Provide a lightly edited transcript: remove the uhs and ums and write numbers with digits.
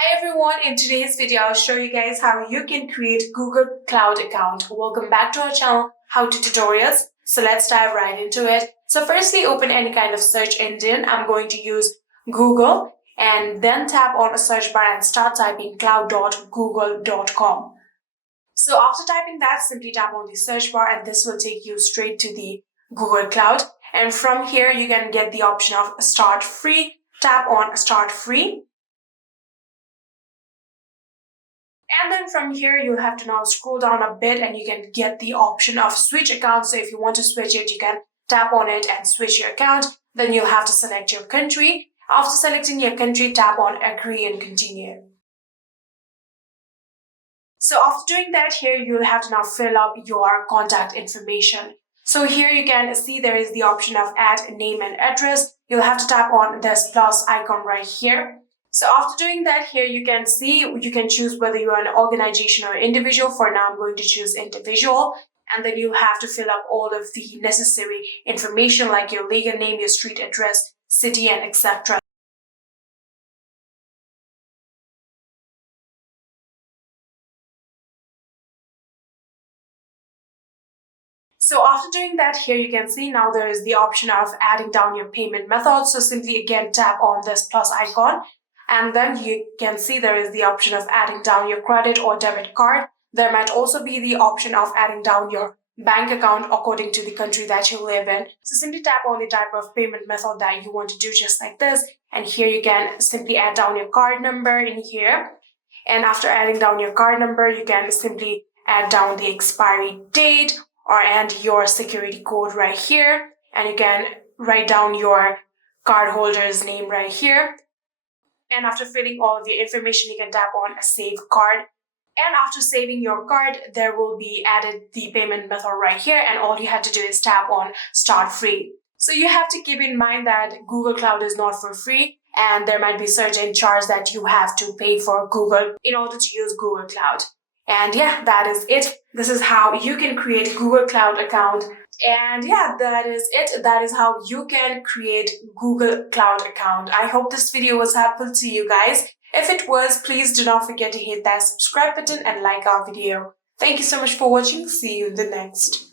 Hi everyone, in today's video I'll show you guys how you can create Google Cloud account. Welcome back to our channel, How to Tutorials. So let's dive right into it. So firstly, open any kind of search engine. I'm going to use Google and then tap on a search bar and start typing cloud.google.com. So after typing that, simply tap on the search bar and this will take you straight to the Google Cloud. And from here you can get the option of Start Free. Tap on Start Free. And then from here, you'll have to now scroll down a bit and you can get the option of switch account. So if you want to switch it, you can tap on it and switch your account. Then you'll have to select your country. After selecting your country, tap on agree and continue. So after doing that, here you'll have to now fill up your contact information. So here you can see there is the option of add name and address. You'll have to tap on this plus icon right here. So after doing that, here you can see you can choose whether you are an organization or individual. For now, I'm going to choose individual. And then you have to fill up all of the necessary information like your legal name, your street address, city, and etc. So after doing that, here you can see now there is the option of adding down your payment method. So simply again tap on this plus icon. And then you can see there is the option of adding down your credit or debit card. There might also be the option of adding down your bank account according to the country that you live in. So simply tap on the type of payment method that you want to do, just like this. And here you can simply add down your card number in here. And after adding down your card number, you can simply add down the expiry date and your security code right here. And you can write down your cardholder's name right here. And after filling all of your information, you can tap on Save Card. And after saving your card, there will be added the payment method right here. And all you have to do is tap on Start Free. So you have to keep in mind that Google Cloud is not for free. And there might be certain charges that you have to pay for Google in order to use Google Cloud. And yeah, that is it. This is how you can create Google Cloud account. And yeah, that is it. That is how you can create Google Cloud account. I hope this video was helpful to you guys. If it was, please do not forget to hit that subscribe button and like our video. Thank you so much for watching. See you in the next.